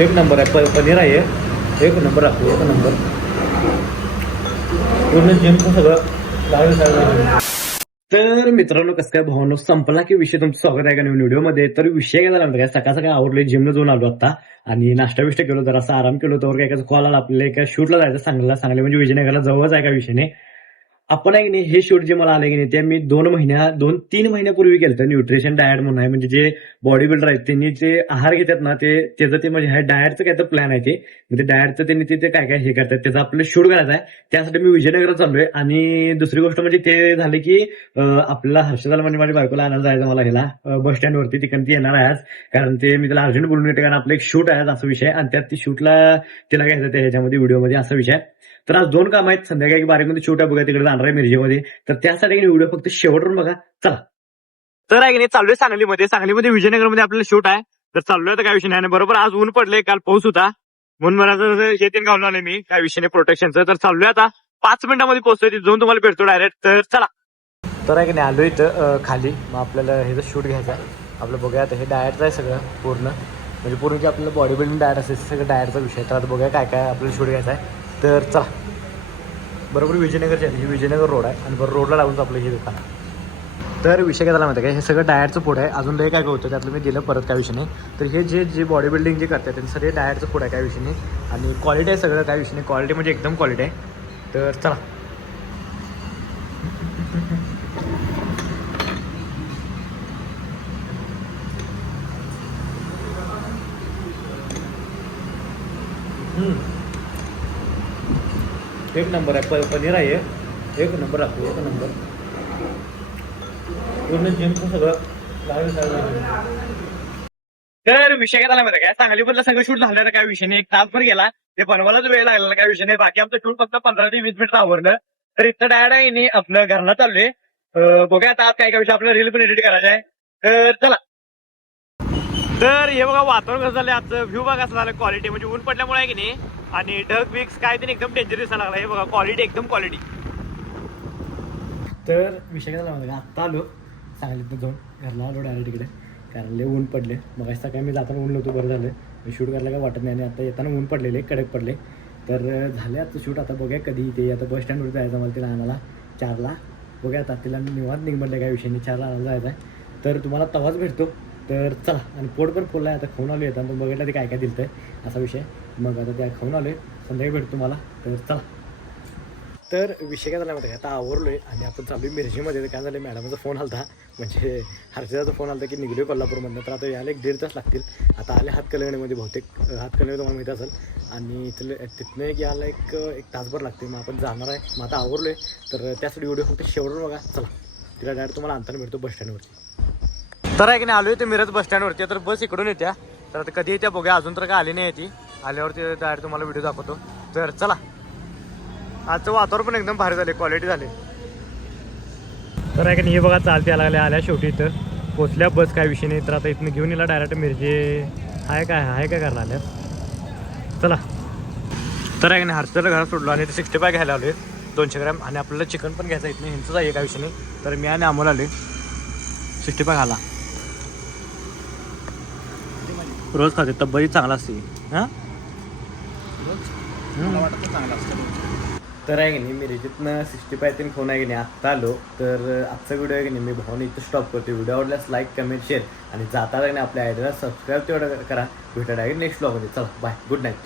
एक नंबर आहे. पनीर आहे एक नंबर लागतो. एक नंबर पूर्ण जिमचं सगळं. तर मित्रांनो कसं काय भावनो संपला की विषय तुमचं स्वागत आहे का नवीन व्हिडिओमध्ये. तर विषय काय झाला काय सकाळ सकाळ आवरले जिमला जाऊन आलो आता आणि नाश्ता बिष्टा केलो जरा असा आराम केलो तर काय कॉल आला आपल्याला एका शूटला जायचं सांगले म्हणजे विजयनगरला जवळच आहे का विषयने. आपण आहे की नाही हे शूट जे मला आले की नाही ते मी 2-3 महिन्यापूर्वी केलं तर न्यूट्रिशन डायट म्हणून आहे म्हणजे जे बॉडी बिल्डर आहेत त्यांनी जे आहार घेतात ना ते त्याचं ते म्हणजे डायटचं काय तर प्लॅन आहे ते म्हणजे डायटचं त्यांनी ते काय काय हे करतात त्याचं आपलं शूट करायचं आहे. त्यासाठी मी विजयनगरला चाललोय आणि दुसरी गोष्ट म्हणजे ते झाले की आपल्याला हर्षदाला म्हणजे माझ्या बायकोला आणायला जायचं मला ह्याला बस स्टँडवरती तिकडे ती येणार आहे आज कारण ते मी त्याला अर्जंट बोलून येते कारण आपलं एक शूट आहे असा विषय आणि त्यात ती शूटला तिला घ्यायचं ते ह्याच्यामध्ये व्हिडिओमध्ये असा विषय. तर आज 2 काम आहेत संध्याकाळी बारीकमध्ये छोट्या बघा तिकडे जाणार आहे मिरजेमध्ये तर त्यासाठी व्हिडिओ फक्त शेवटून बघा चला. तर आहे की नाही चाललोय सांगलीमध्ये विजयनगरमध्ये आपल्याला शूट आहे तर चाललोय तर काय विषय नाही बरोबर आज ऊन पडले काल पाऊस होता म्हणून मला हे तीन घालून आले मी काय विषय नाही प्रोटेक्शनचं तर चाललोय आता 5 मिनिटांमध्ये पोहोचतोय तिथे जाऊन तुम्हाला भेटतो डायरेक्ट तर चला. तर आहे की नाही आलो इथं खाली मग आपल्याला हे शूट घ्यायचं आहे आपलं बघूया आता हे डायटचं आहे सगळं पूर्ण म्हणजे पूर्ण की आपल्याला बॉडी बिल्डिंग डायट असेल सगळं डायटचा विषय तर आता बघूया काय काय आपल्याला शूट घ्यायचा आहे तर चला. बरोबर विजयनगरचे आहे हे विजयनगर रोड आहे आणि बरोबर रोडला लागून आपलं हे दुकान आहे. तर विषय काय झाला माहिती काय हे सगळं डायटचं फूड आहे अजून लय काय काय होतं त्यातलं मी दिलं परत काय विषय नाही. तर हे जे बॉडी बिल्डिंग जे करतात त्यांचं सगळे डायटचं फूड आहे काय विषय नाही आणि क्वालिटी आहे सगळं काय विषय नाही क्वालिटी म्हणजे एकदम क्वालिटी आहे तर चला. एक नंबर आहे पनीर आहे एक नंबर लागतो. एक नंबर पूर्ण जिमचं सगळं. तर विषय काय झाला माहिती काय सांगलीमधलं सगळं शूट झालं तर काय विषय नाही एक तासभर गेला ते बनवायलाच वेळ लागला काय विषय नाही बाकी आमचं शूट फक्त 15 ते 20 मिनिटं आवरलं. तर इथं डायरेक्ट आहे नाही आपलं घरला चाललोय बघूया आता आज काय काय विषय आपल्याला रील पण एडिट करायचा आहे तर चला. तर हे बघा वातावरण कसं झालं आजचं व्ह्यू बघा कसं झालं क्वालिटी म्हणजे ऊन पडल्यामुळे आहे की नाही आणि ढग विक्स काय ते एकदम डेंजर दिसायला लागला हे बघा क्वालिटी एकदम क्वालिटी. तर विषय काय झाला माहिती का आत्ता आलो सांगलीतनं जाऊन घरला आलो डायरेक्ट इकडे कारण लय ऊन पडले मग असं काय मी जाताना ऊन नव्हतं बरं झालं मी शूट करायला काय वाटत नाही आणि आता येताना ऊन पडलेले कडक पडले तर झाले आता शूट आता बघूया कधी ते आता बस स्टँडवर जायचं मला तिला आणायला 4ला बघूया आता तिला निवांत निघमटलं काय विषय नाही 4ला आणायला जायचं आहे तर तुम्हाला तवाच भेटतो तर चला. आणि पोट पण फुलला आहे आता खाऊन आलो येतात पण बघितलं ते काय काय दिलं आहे असा विषय मग आता त्या खाऊन आलो आहे संध्याकाळी भेटतो तुम्हाला तर चला. तर विषय काय झाला माहिती आता आवरलो आहे आणि आपण चालू मिरजेमध्ये काय झालं मॅडमचा फोन आला म्हणजे हर्षदाचा फोन आला की निघलो कोल्हापूरमधनं तर आता यायला 1-1.5 तास लागतील. आता आले हातकलगणीमध्ये बहुतेक हातकलगणी तुम्हाला माहिती असेल आणि तिथनं एक यायला एक तासभर लागते मग आपण जाणार आहे मग आता आवरलो आहे तर त्यासाठी व्हिडिओ फक्त शेवटून बघा चला. तिला डायरेक्ट तुम्हाला आणताना भेटतो बस स्टँडवरती. तर आहे की नाही आलो आहे मिरज बस स्टँडवरती तर बस इकडून येत्या तर आता कधी येत्या बघूया अजून तर काय आली नाही ती आल्यावरती डायरेक्ट तुम्हाला व्हिडिओ दाखवतो तर चला. आजचं वातावरण पण एकदम भारी झाले क्वालिटी झाली. तर आहे का नाही हे बघा चालते आल्या शेवटी इथं पोचल्या बस काय विषय नाही तर आता इथनं घेऊन येला डायरेक्ट मिरजे आहे काय करणार आल्या चला. तर आहे का नाही हर्षदाला घरात सोडलो आणि 65 घ्यायला आलो 200 ग्रॅम आणि आपल्याला चिकन पण घ्यायचं इथनं ह्यांचंच आहे काय विषय नाही तर मी आणि अमोल आले 65 घाला रोज खाते तब्येत चांगला असते हां वाटतं चांगला असतं. तर आहे की नाही मी रिजितनं 65 खाऊन आहे की नाही आत्ता आलो तर आजचा व्हिडिओ आहे की नाही मी भावने इथं स्टॉप करतो. व्हिडिओ आवडल्यास लाईक कमेंट शेअर आणि जाता नाही आपल्या आयडियाला सबस्क्राईब तेवढं करा. भेटा डायरेक्ट नेक्स्ट व्लॉगमध्ये चला बाय गुड नाईट.